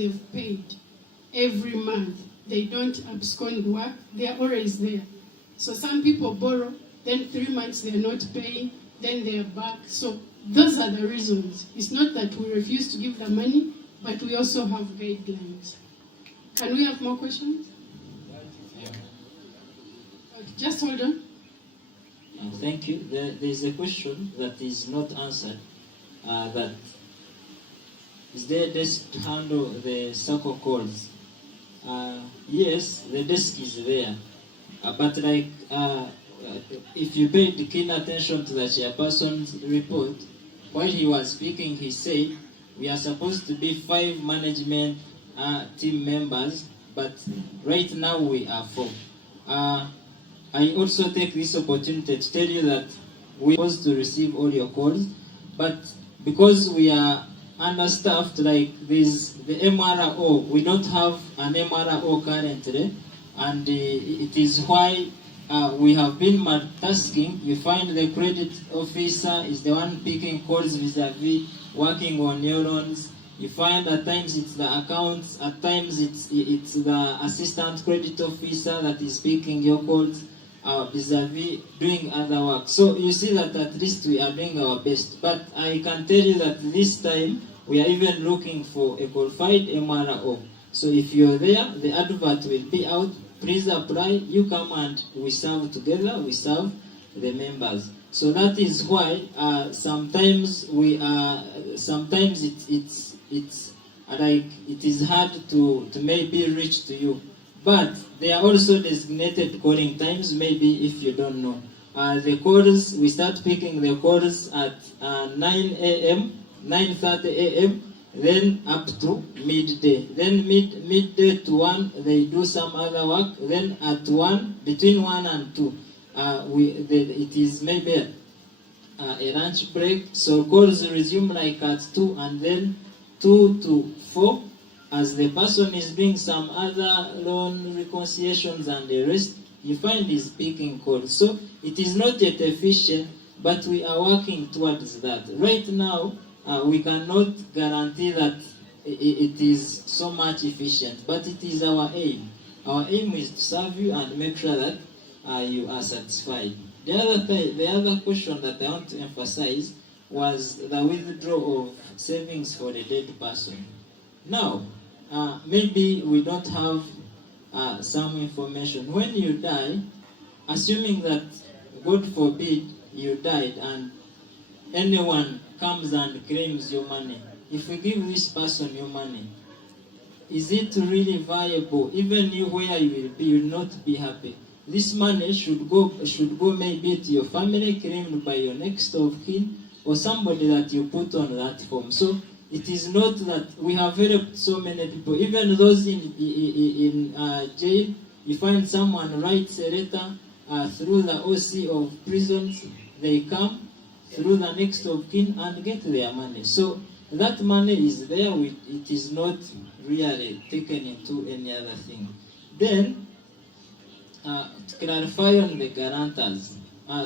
they've paid every month. They don't abscond work, they are always there. So some people borrow, then 3 months they are not paying, then they are back. So those are the reasons. It's not that we refuse to give the money, but we also have guidelines. Can we have more questions? Yeah. Okay, just hold on. Thank you. There is a question that is not answered. That is there a desk to handle the circle calls? Yes, the desk is there. But like, if you paid keen attention to the chairperson's report, while he was speaking, he said, we are supposed to be 5 management team members, but right now we are 4. I also take this opportunity to tell you that we are supposed to receive all your calls, but because we are understaffed, like this, the MRO, we don't have an MRO currently, and it is why we have been multitasking. You find the credit officer is the one picking calls vis-a-vis working on your loans. You find at times it's the accounts, at times it's the assistant credit officer that is picking your calls vis-a-vis doing other work. So you see that at least we are doing our best. But I can tell you that this time we are even looking for a qualified MRO. So if you're there, the advert will be out. Please apply. You come and we serve together. We serve the members. So that is why sometimes sometimes it's like it is hard to maybe reach to you. But there are also designated calling times. Maybe if you don't know, the calls, we start picking the calls at 9 a.m. 9:30 a.m. then up to midday. Then midday to 1, they do some other work. Then at 1, between 1 and 2, it is maybe a lunch break. So calls resume like at 2, and then 2 to 4, as the person is doing some other loan reconciliations and the rest, you find is picking calls. So it is not yet efficient, but we are working towards that. Right now, we cannot guarantee that it is so much efficient, but it is our aim. Our aim is to serve you and make sure that you are satisfied. The other question that I want to emphasize was the withdrawal of savings for the dead person. Now, maybe we don't have some information. When you die, assuming that, God forbid, you died and anyone comes and claims your money, if we give this person your money, is it really viable? Even you, where you will be, you will not be happy. This money should go maybe to your family, claimed by your next of kin, or somebody that you put on that form. So it is not that we have helped so many people. Even those in jail, you find someone writes a letter through the OC of prisons, they come through the next of kin and get their money. So that money is there, it is not really taken into any other thing. Then, to clarify on the guarantors,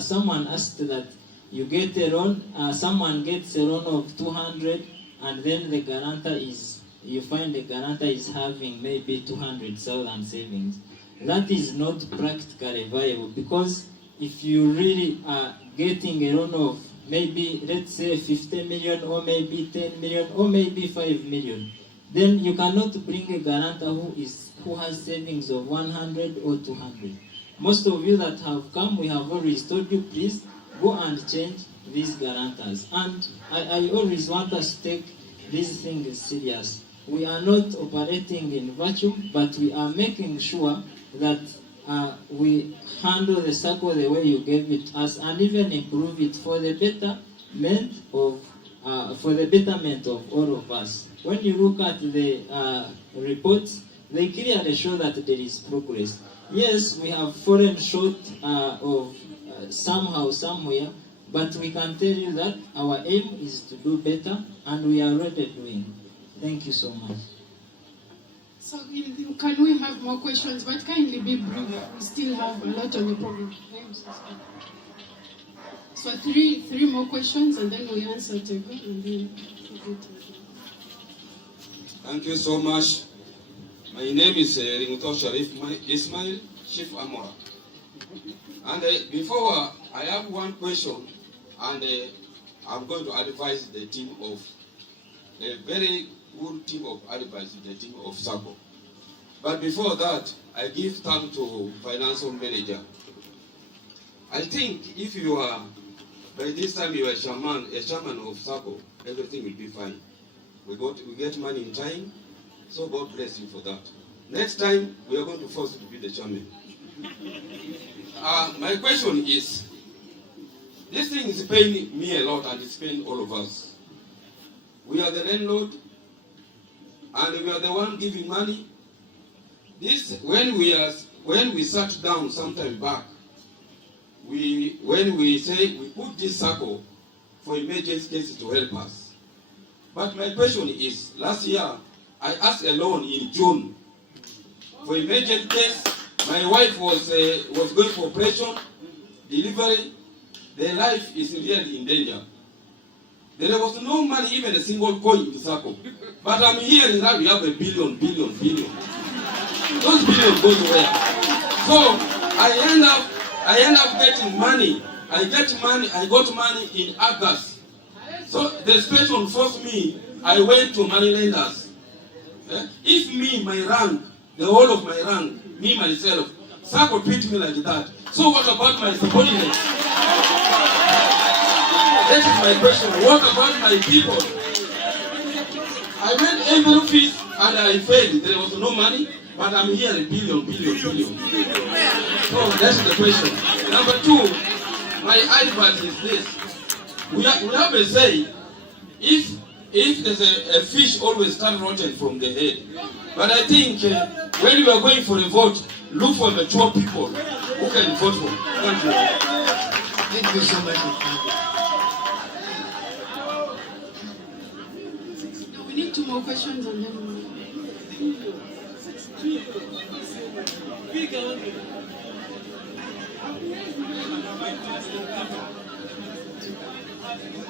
someone asked that you get a loan, someone gets a loan of 200, and then the guarantor is, you find the guarantor is having maybe 200,000 savings. That is not practically viable, because if you really are getting a loan of maybe, let's say 50 million, or maybe 10 million, or maybe 5 million, then you cannot bring a guarantor who has savings of 100 or 200. Most of you that have come, we have always told you, please go and change these guarantors. And I always want us to take these things serious. We are not operating in vacuum, but we are making sure that we handle the circle the way you gave it us, and even improve it for the betterment of all of us. When you look at the reports, they clearly show that there is progress. Yes, we have fallen short of somehow, somewhere, but we can tell you that our aim is to do better, and we are already doing. Thank you so much. So can we have more questions? But kindly be brief. We still have a lot on the program. So three more questions, and then we answer Tego, and then Thank you so much. My name is Ringuto Sharif Ismail, Chief Amora. And before I have one question, and I'm going to advise the team of, a very good team of advice, the team of SACCO. But before that, I give thanks to financial manager. I think if you are, by this time you are a chairman of SACCO, everything will be fine. We get money in time, so God bless you for that. Next time, we are going to force you to be the chairman. My question is, this thing is paying me a lot and it's paying all of us. We are the landlord, and we are the one giving money. This, when we sat down sometime back, when we say we put this circle for emergency cases to help us. But my question is, last year I asked a loan in June for emergency case. My wife was going for operation, delivery. Their life is really in danger. There was no money, even a single coin in the circle. But I'm hearing that we have a billion. Those billions go to where? So I end up getting money. I got money in August. So the situation forced me. I went to money lenders. If me, my rank, the whole of my rank, me myself, SACCO treat me like that. So what about my subordinates? That is my question. What about my people? I made envelope fees and I failed. There was no money, but I'm here a billion. So that's the question. Number two, my advice is this. We have a say, if there's a fish always turn rotten from the head. But I think when you are going for a vote, look for mature people who can vote for. Thank you. Thank you so much. No, we need 2 more questions and then